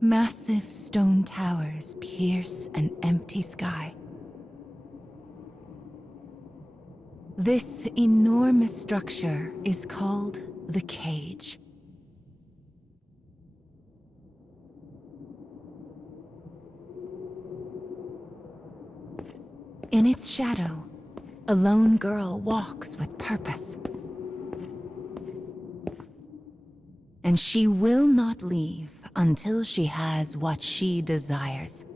Massive stone towers pierce an empty sky. This enormous structure is called the cage. In its shadow, a lone girl walks with purpose. And she will not leave until she has what she desires.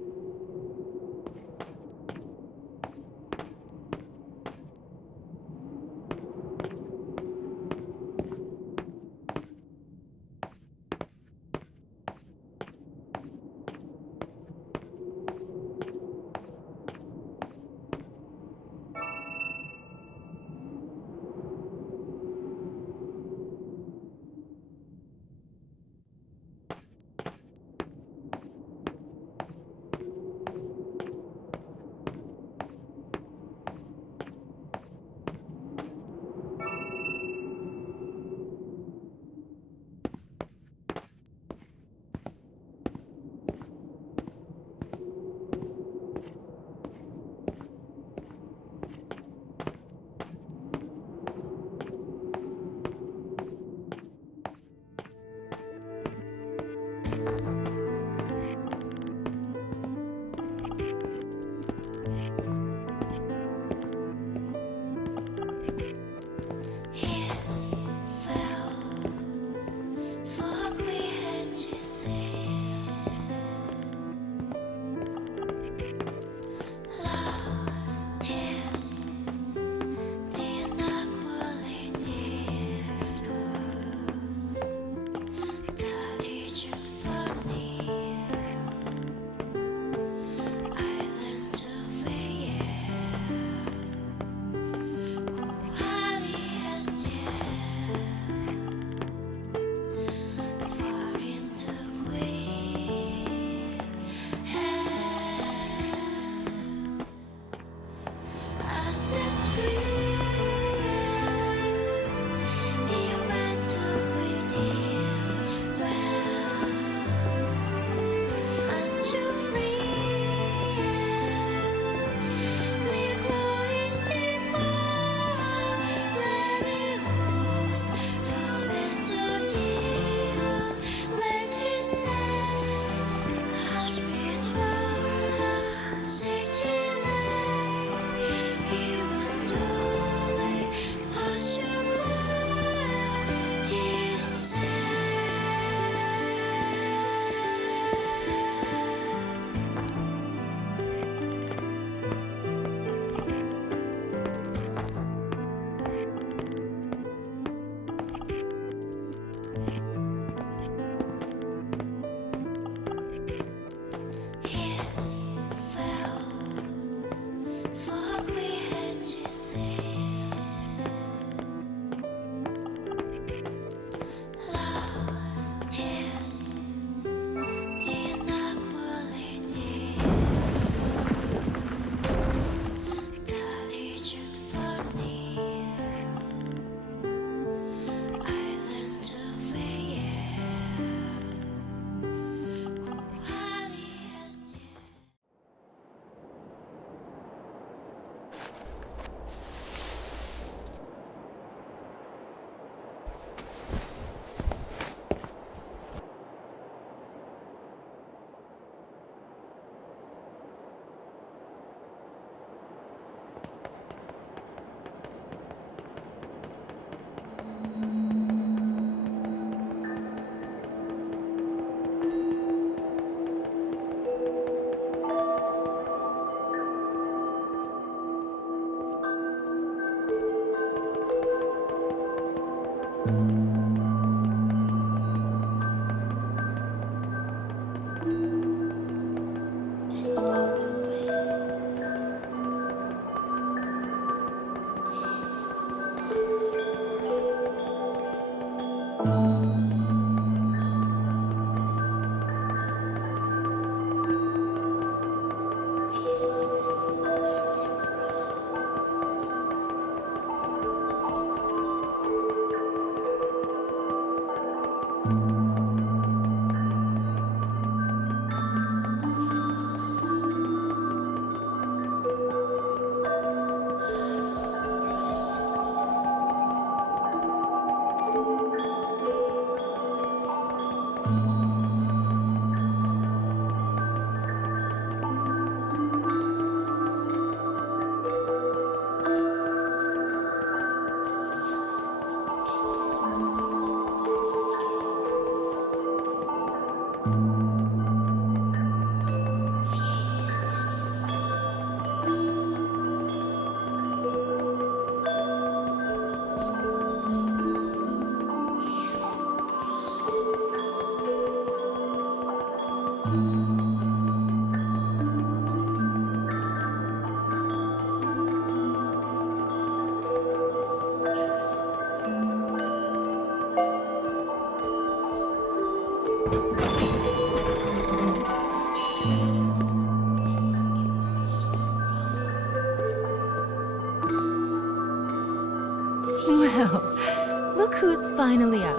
Well, look who's finally up.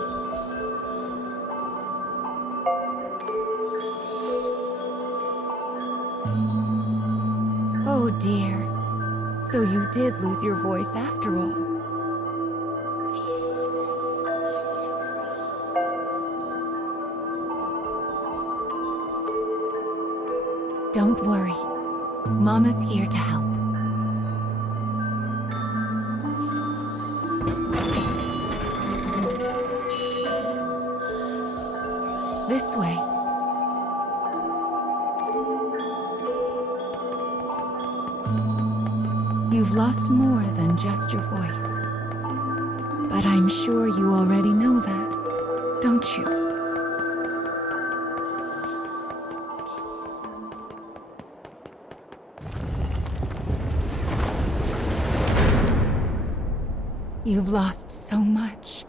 Oh dear. So you did lose your voice after all. Don't worry. Mama's here to help. This way. You've lost more than just your voice. But I'm sure you already know that, don't you? You've lost so much.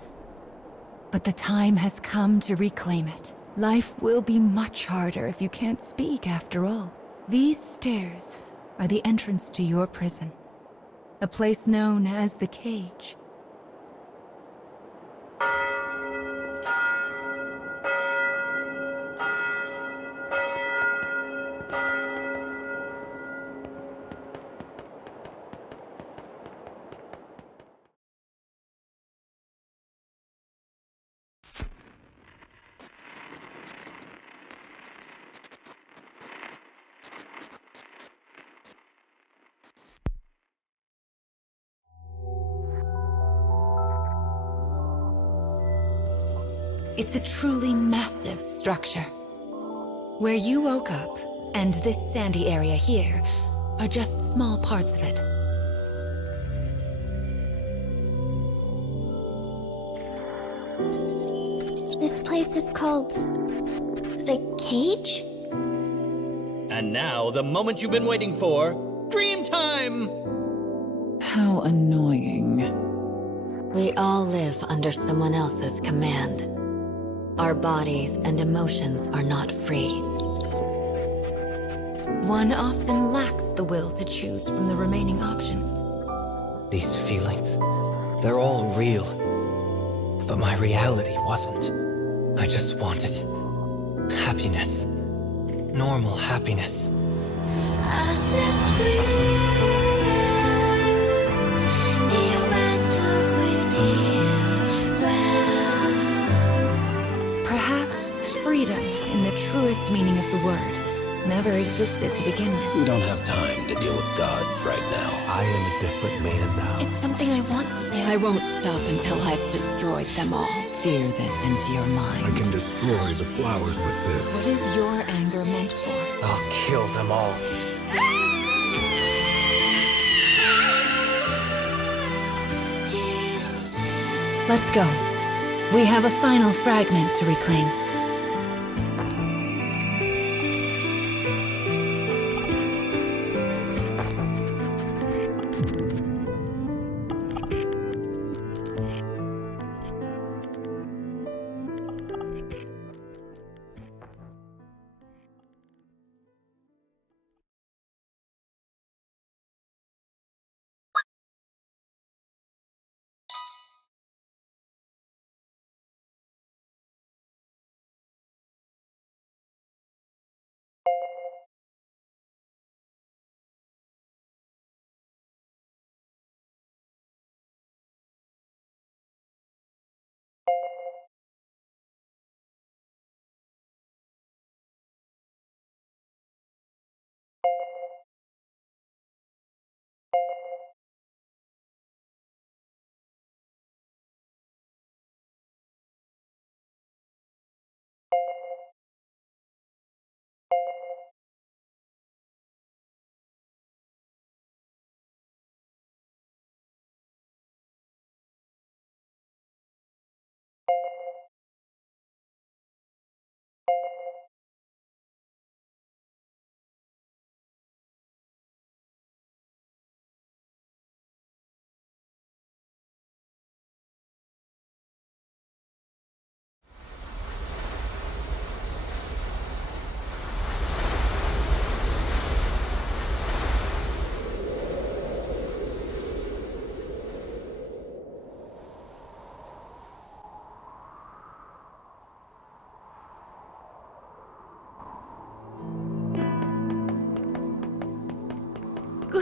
But the time has come to reclaim it. Life will be much harder if you can't speak after all. These stairs are the entrance to your prison. A place known as the Cage. It's a truly massive structure. Where you woke up, and this sandy area here, are just small parts of it. This place is called... the Cage? And now, the moment you've been waiting for, dream time! How annoying. We all live under someone else's command. Our bodies and emotions are not free. One often lacks the will to choose from the remaining options. These feelings, they're all real. But my reality wasn't. I just wanted happiness. Normal happiness. Perhaps freedom, in the truest meaning of the word, never existed to begin with. We don't have time to deal with gods right now. I am a different man now. It's something I want to do. I won't stop until I've destroyed them all. Sear this into your mind. I can destroy the flowers with What this. is your anger meant for? I'll kill them all. Let's go. We have a final fragment to reclaim.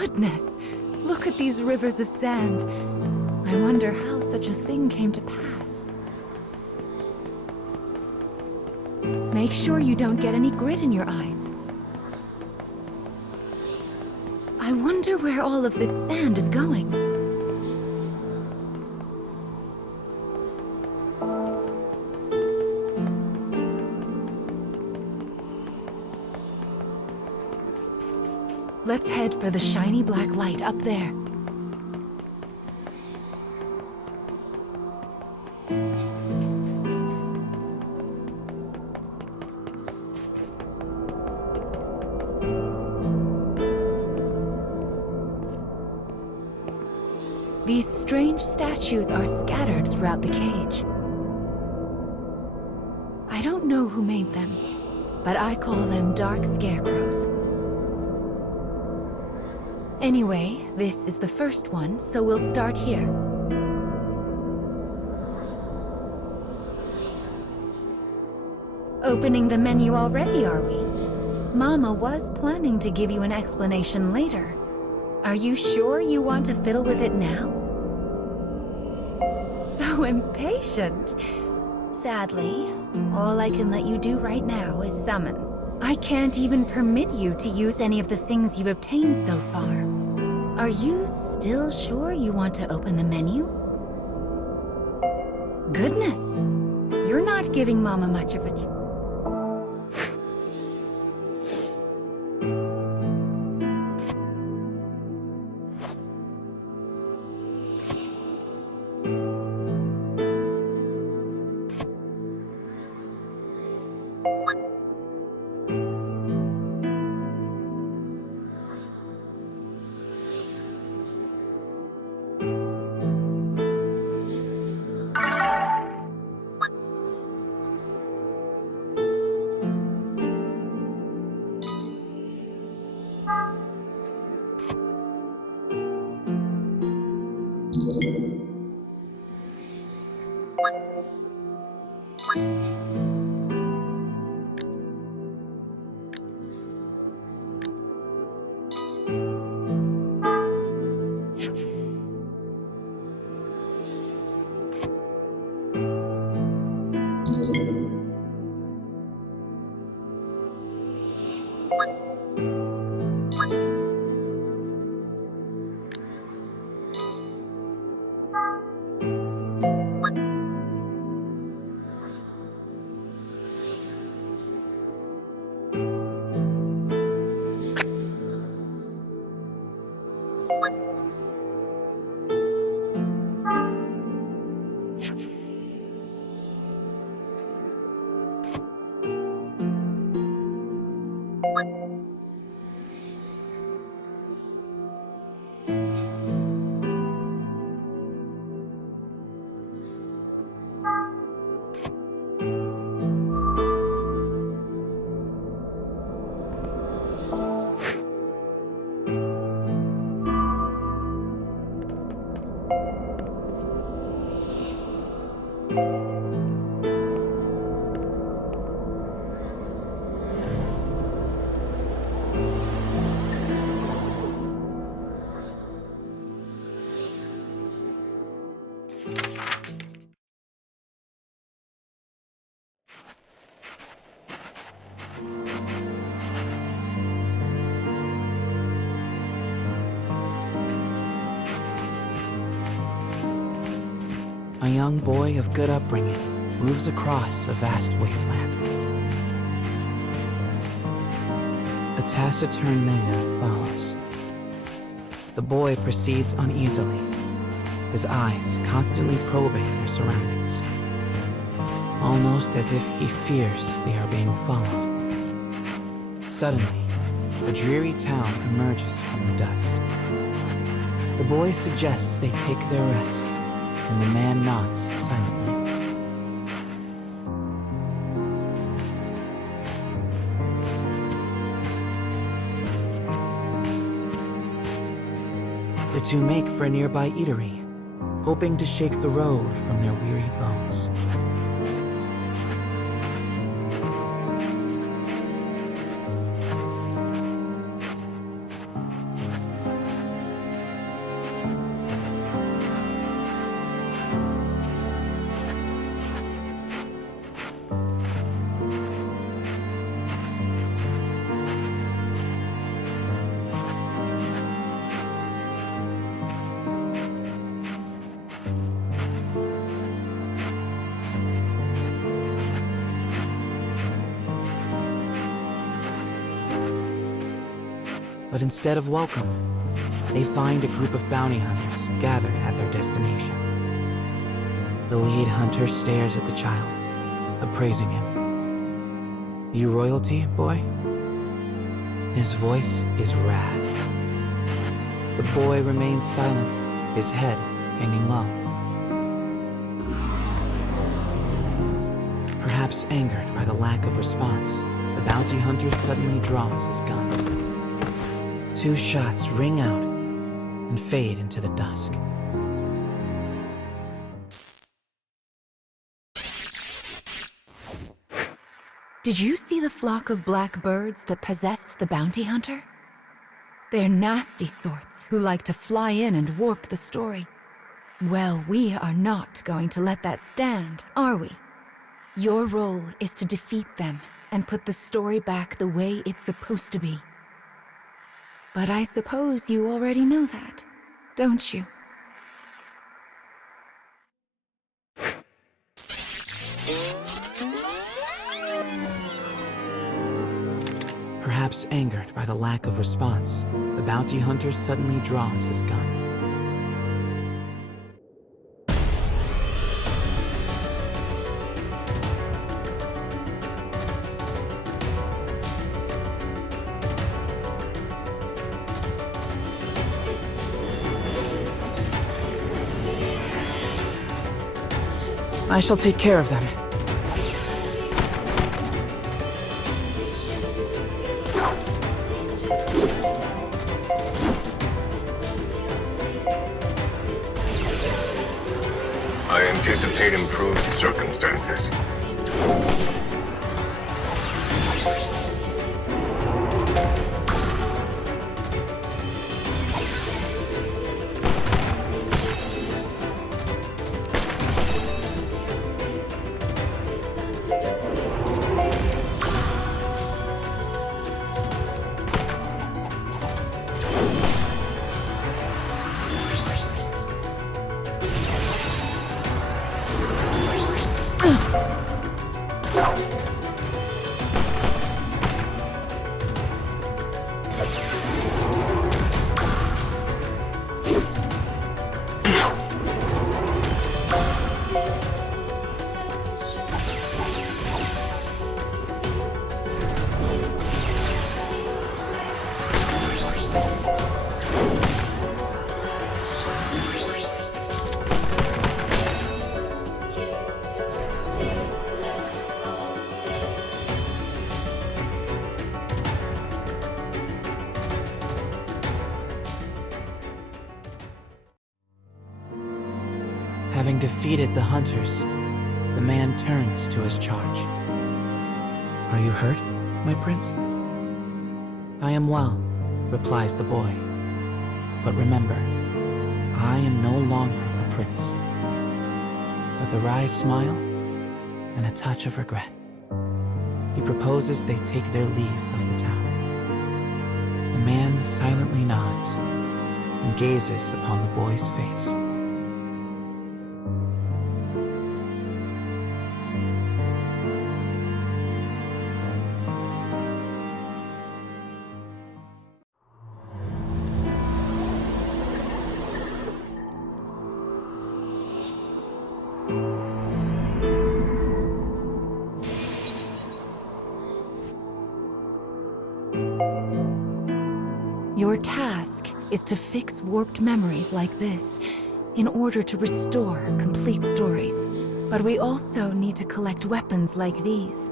goodness! Look at these rivers of sand. I wonder how such a thing came to pass. Make sure you don't get any grit in your eyes. I wonder where all of this sand is going. Let's head for the shiny black light up there. These strange statues are scattered throughout the cage. I don't know who made them, but I call them dark scarecrows. Anyway, this is the first one, so we'll start here. Opening the menu already, are we? Mama was planning to give you an explanation later. Are you sure you want to fiddle with it now? So impatient. Sadly, all I can let you do right now is summon. I can't even permit you to use any of the things you've obtained so far. Are you still sure you want to open the menu? Goodness, you're not giving Mama much of a... A young boy of good upbringing moves across a vast wasteland. A taciturn man follows. The boy proceeds uneasily, his eyes constantly probing their surroundings, almost as if he fears they are being followed. Suddenly, a dreary town emerges from the dust. The boy suggests they take their rest, and the man nods silently. The two make for a nearby eatery, hoping to shake the road from their weary bones. But instead of welcome, they find a group of bounty hunters gathered at their destination. The lead hunter stares at the child, appraising him. You royalty, boy? His voice is wrath. The boy remains silent, his head hanging low. Perhaps angered by the lack of response, the bounty hunter suddenly draws his gun. 2 shots ring out and fade into the dusk. Did you see the flock of black birds that possessed the bounty hunter? They're nasty sorts who like to fly in and warp the story. Well, we are not going to let that stand, are we? Your role is to defeat them and put the story back the way it's supposed to be. But I suppose you already know that, don't you? Perhaps angered by the lack of response, the bounty hunter suddenly draws his gun. I shall take care of them. I anticipate improved circumstances. Having defeated the hunters, the man turns to his charge. Are you hurt, my prince? I am well, replies the boy. But remember, I am no longer a prince. With a wry smile and a touch of regret, he proposes they take their leave of the town. The man silently nods and gazes upon the boy's face. Your task is to fix warped memories like this in order to restore complete stories. But we also need to collect weapons like these.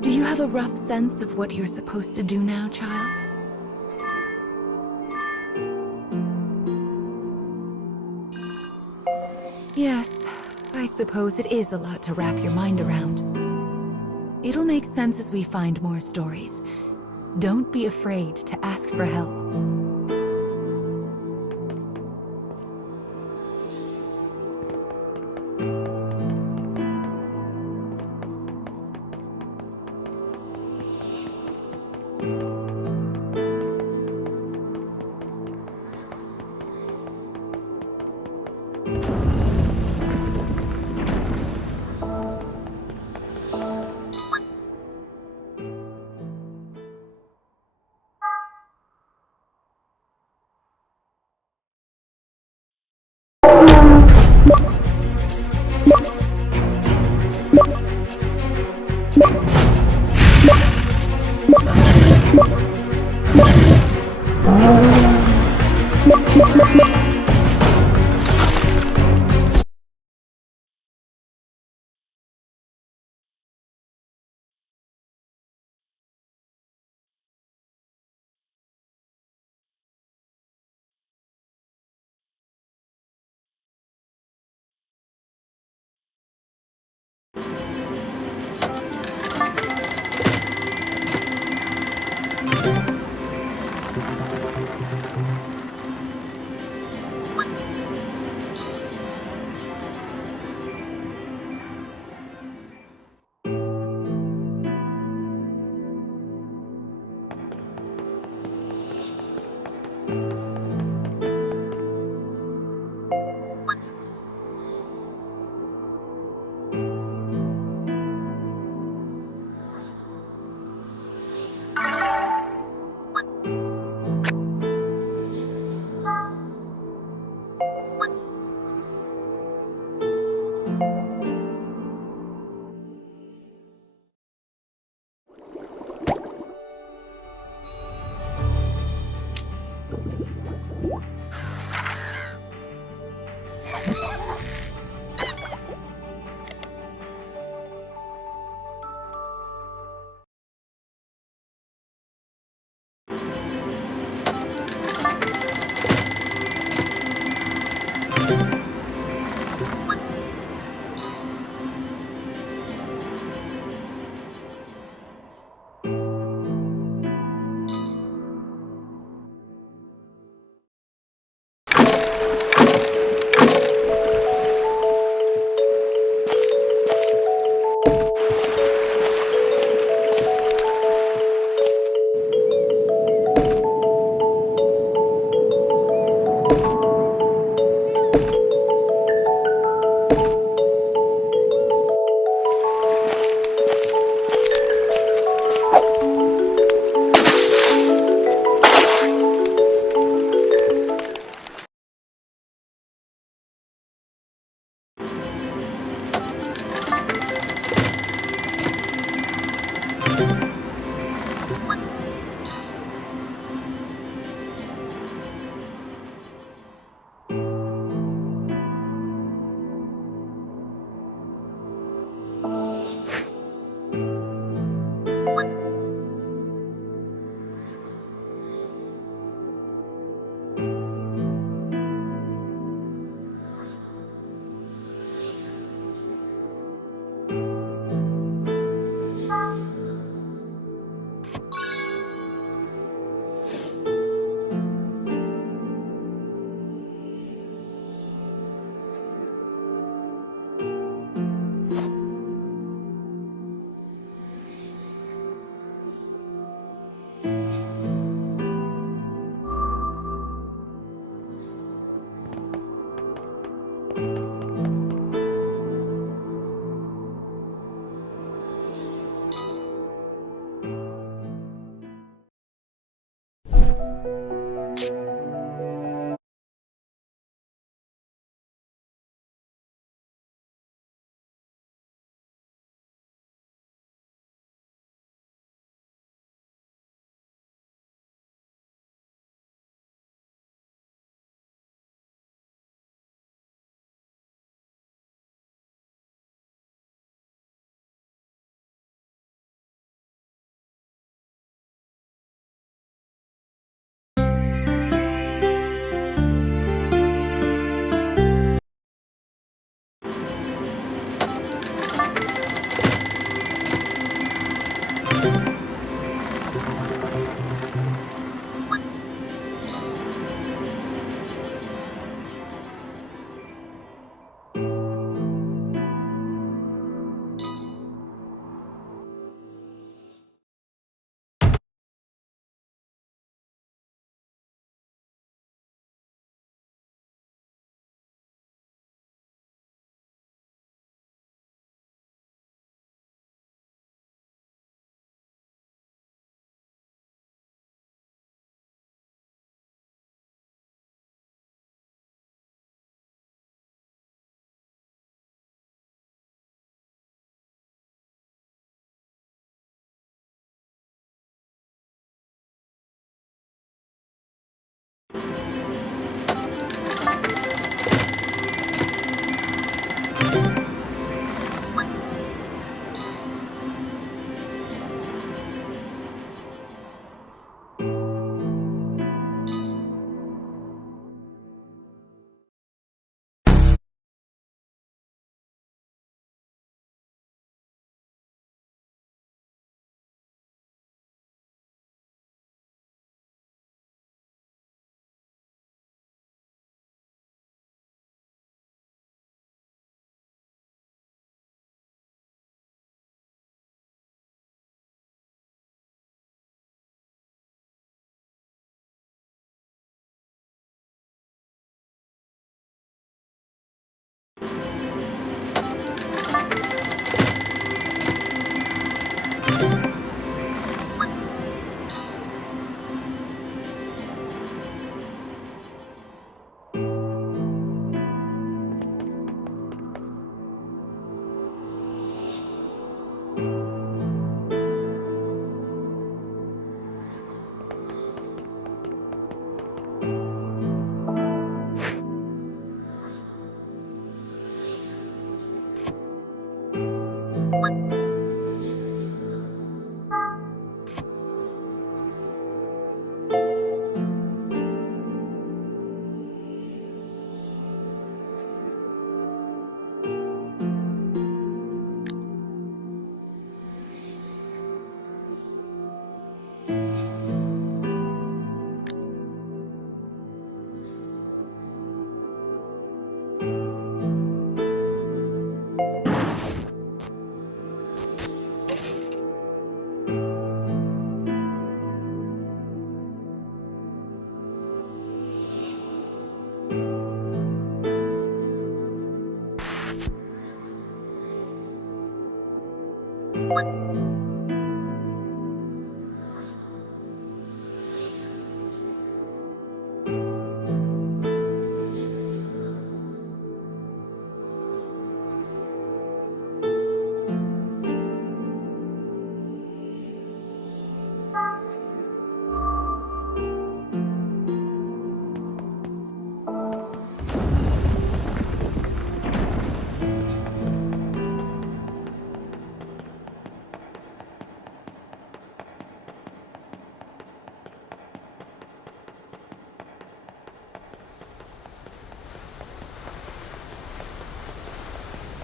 Do you have a rough sense of what you're supposed to do now, child? Yes, I suppose it is a lot to wrap your mind around. It'll make sense as we find more stories. Don't be afraid to ask for help.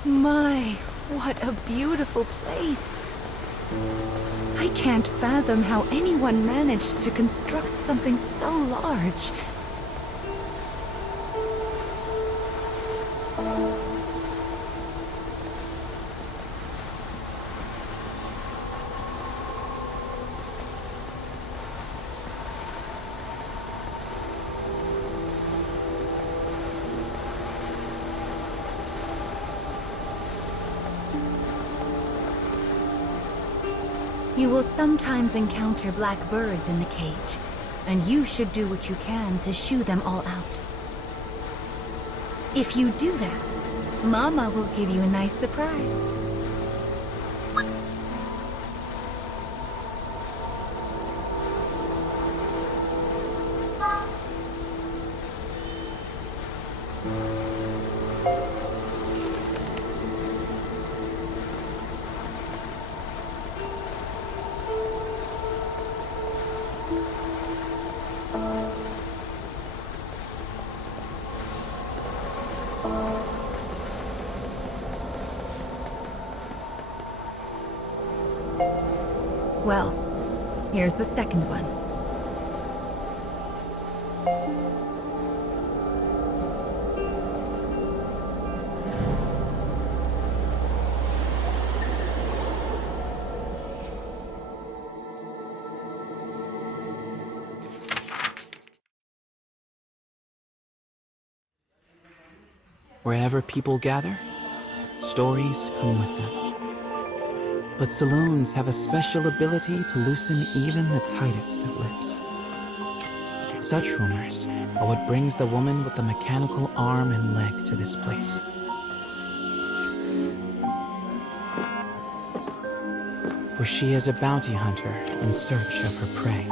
My, what a beautiful place. I can't fathom how anyone managed to construct something so large. You will sometimes encounter black birds in the cage, and you should do what you can to shoo them all out. If you do that, Mama will give you a nice surprise. Well, here's the second one. Wherever people gather, stories come with them. But saloons have a special ability to loosen even the tightest of lips. Such rumors are what brings the woman with the mechanical arm and leg to this place. For she is a bounty hunter in search of her prey.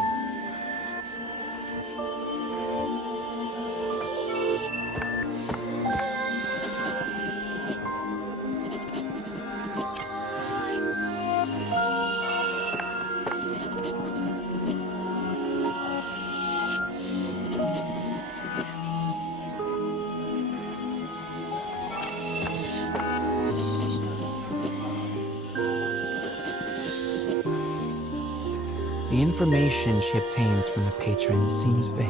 The information she obtains from the patrons seems vague,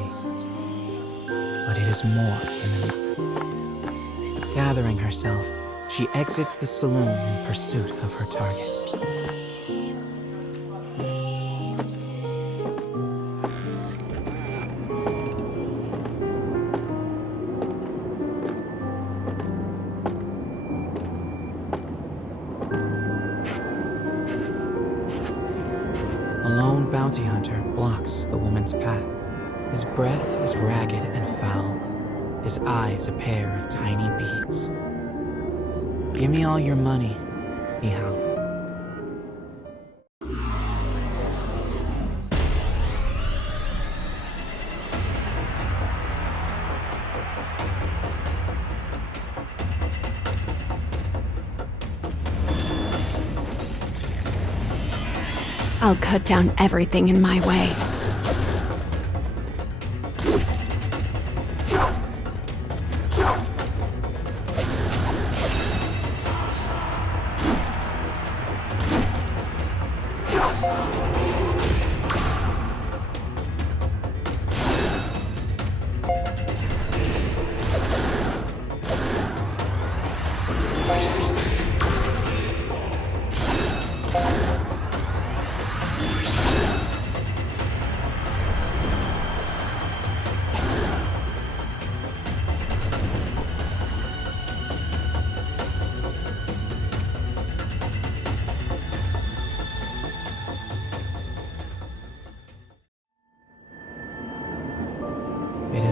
but it is more than enough. Gathering herself, she exits the saloon in pursuit of her target. A lone bounty hunter blocks the woman's path. His breath is ragged and foul, his eyes a pair of tiny beads. "Give me all your money," he howls. I'll cut down everything in my way.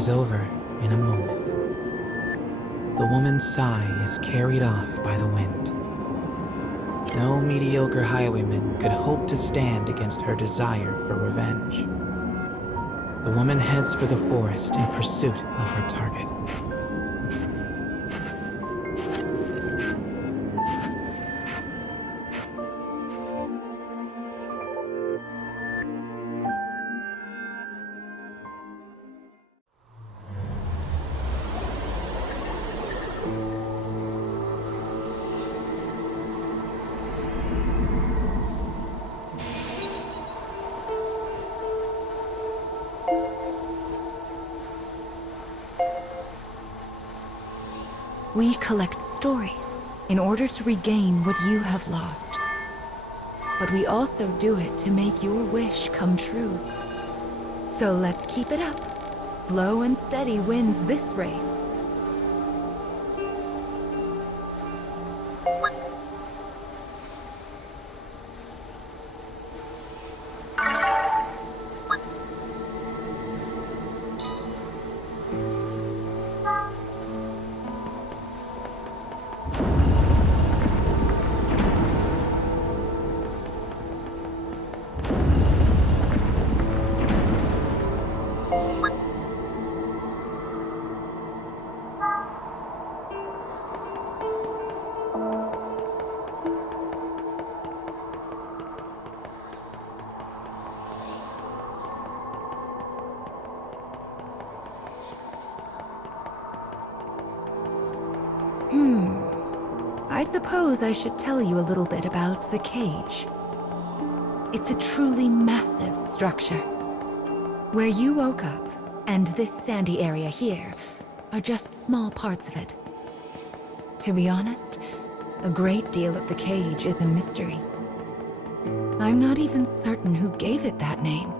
is over in a moment. The woman's sigh is carried off by the wind. No mediocre highwayman could hope to stand against her desire for revenge. The woman heads for the forest in pursuit of her target. We collect stories in order to regain what you have lost. But we also do it to make your wish come true. So let's keep it up. Slow and steady wins this race. I suppose I should tell you a little bit about the cage. It's a truly massive structure. Where you woke up, and this sandy area here, are just small parts of it. To be honest, a great deal of the cage is a mystery. I'm not even certain who gave it that name.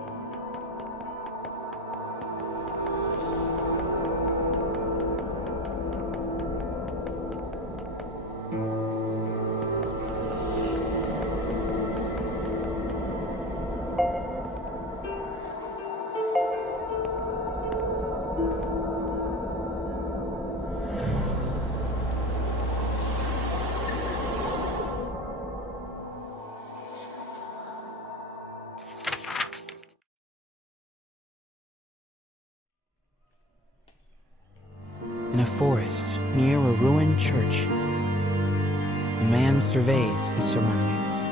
In a forest near a ruined church, a man surveys his surroundings.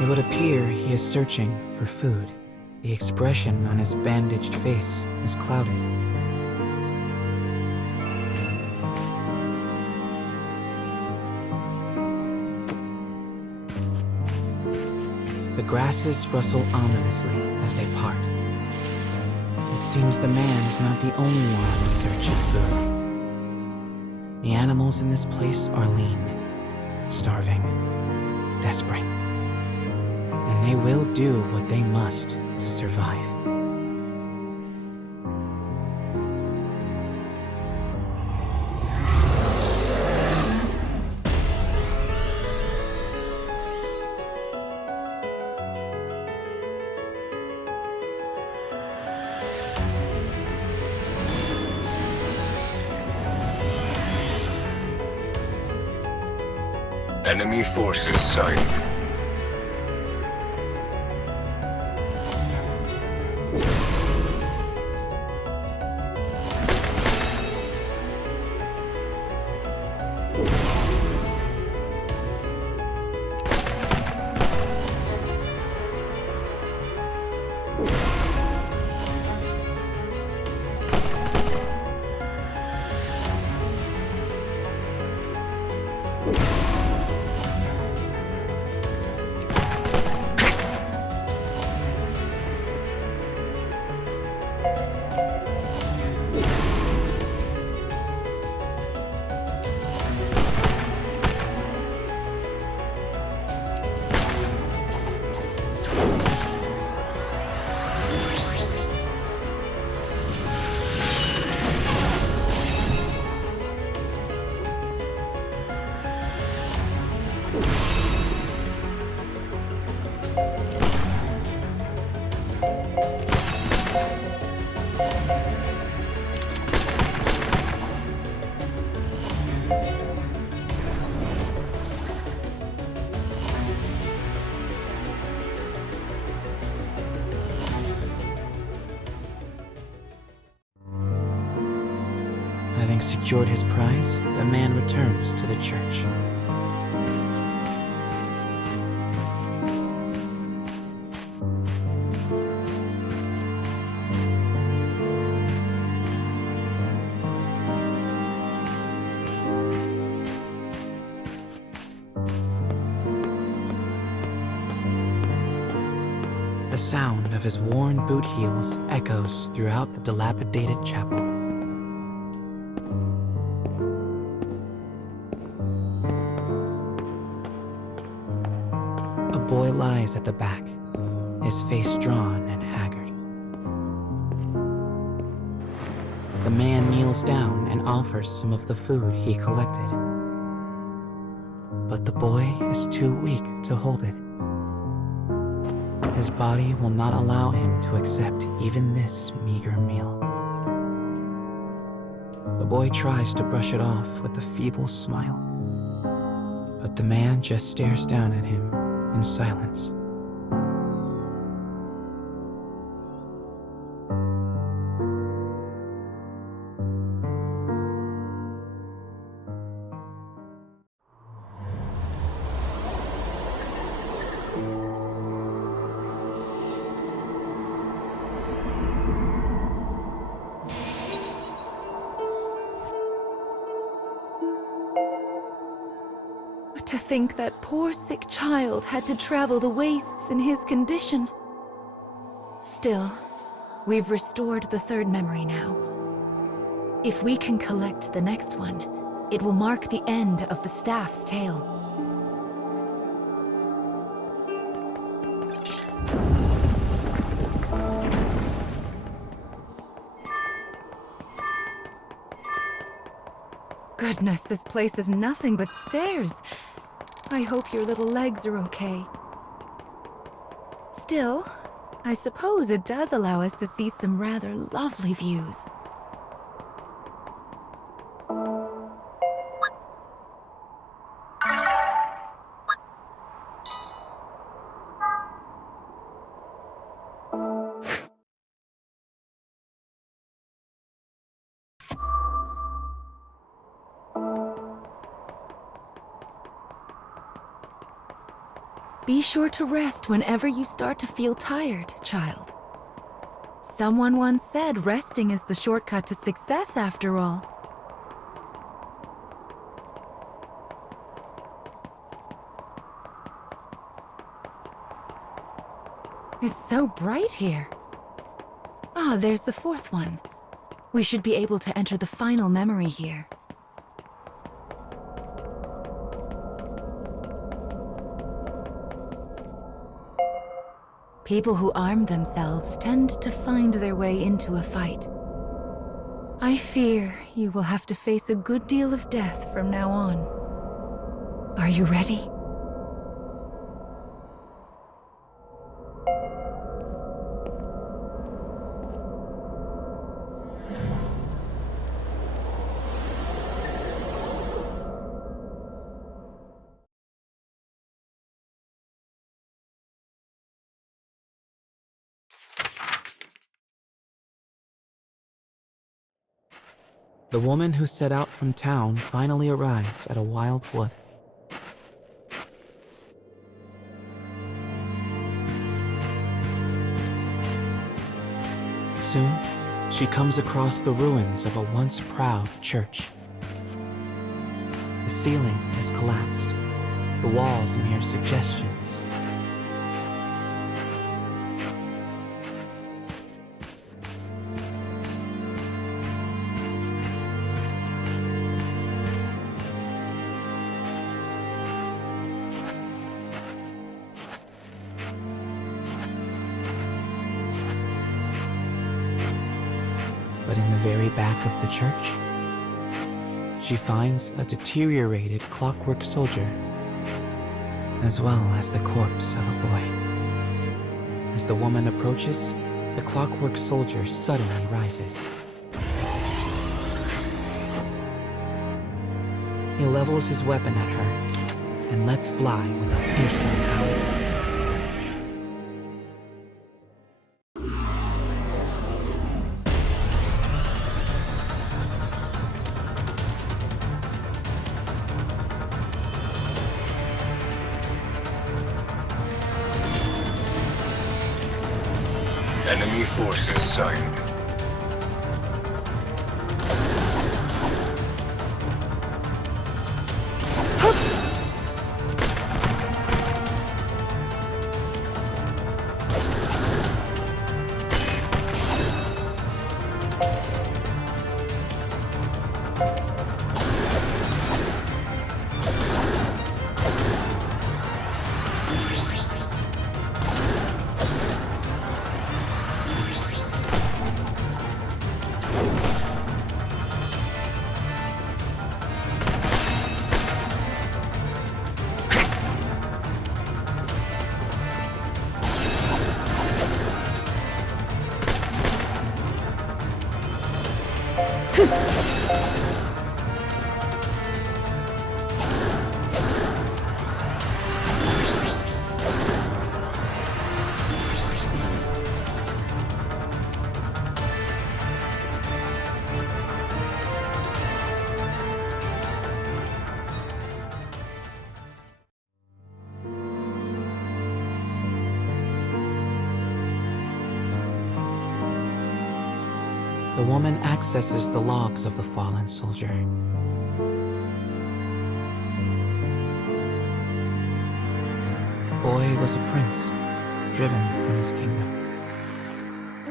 It would appear he is searching for food. The expression on his bandaged face is clouded. The grasses rustle ominously as they part. It seems the man is not the only one in search of food. The animals in this place are lean, starving, desperate. And they will do what they must to survive. Enemy forces sighted. Having secured his prize, the man returns to the church. The sound of his worn boot heels echoes throughout the dilapidated chapel. A boy lies at the back, his face drawn and haggard. The man kneels down and offers some of the food he collected. But the boy is too weak to hold it. His body will not allow him to accept even this meager meal. The boy tries to brush it off with a feeble smile, but the man just stares down at him in silence. To think that poor sick child had to travel the wastes in his condition. Still, we've restored the third memory now. If we can collect the next one, it will mark the end of the staff's tale. Goodness, this place is nothing but stairs. I hope your little legs are okay. Still, I suppose it does allow us to see some rather lovely views. Be sure to rest whenever you start to feel tired, child. Someone once said resting is the shortcut to success, after all. It's so bright here. Ah, there's the fourth one. We should be able to enter the final memory here. People who arm themselves tend to find their way into a fight. I fear you will have to face a good deal of death from now on. Are you ready? The woman who set out from town finally arrives at a wild wood. Soon, she comes across the ruins of a once proud church. The ceiling is collapsed, the walls mere suggestions. But in the very back of the church, she finds a deteriorated clockwork soldier, as well as the corpse of a boy. As the woman approaches, The clockwork soldier suddenly rises. He levels his weapon at her and lets fly with a fearsome howl. Enemy forces sighted. The woman accesses the logs of the fallen soldier. The boy was a prince, driven from his kingdom.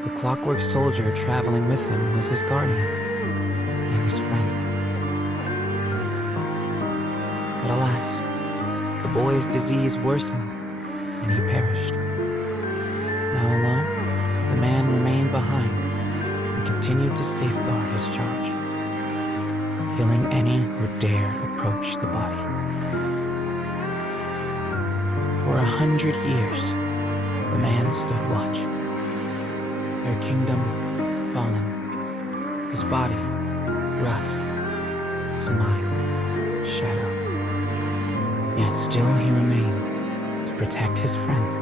The clockwork soldier traveling with him was his guardian and his friend. But alas, the boy's disease worsened and he perished. Now alone, the man remained behind and continued to safeguard his charge, killing any who dared approach the body. For 100 years, the man stood watch, their kingdom fallen, his body rust, his mind shadow. Yet still he remained to protect his friend.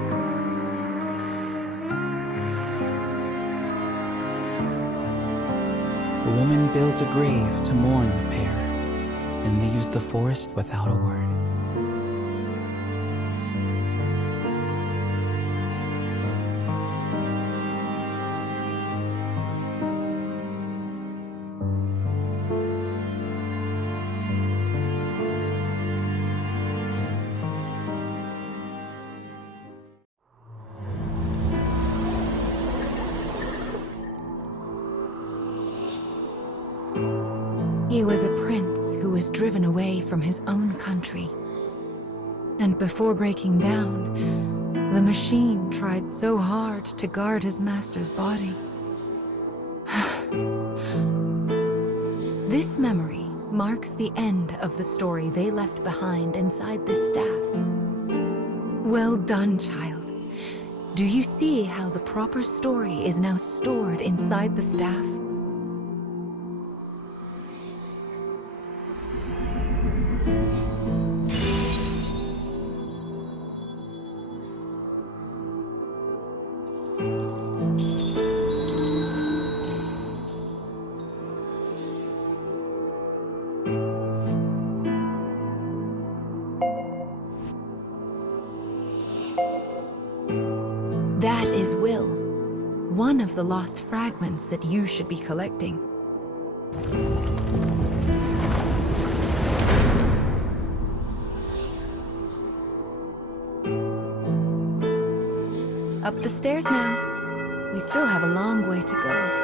The woman builds a grave to mourn the pair and leaves the forest without a word. He was a prince who was driven away from his own country. And before breaking down, the machine tried so hard to guard his master's body. This memory marks the end of the story they left behind inside this staff. Well done, child. Do you see how the proper story is now stored inside the staff? That is Will, one of the lost fragments that you should be collecting. Up the stairs now. We still have a long way to go.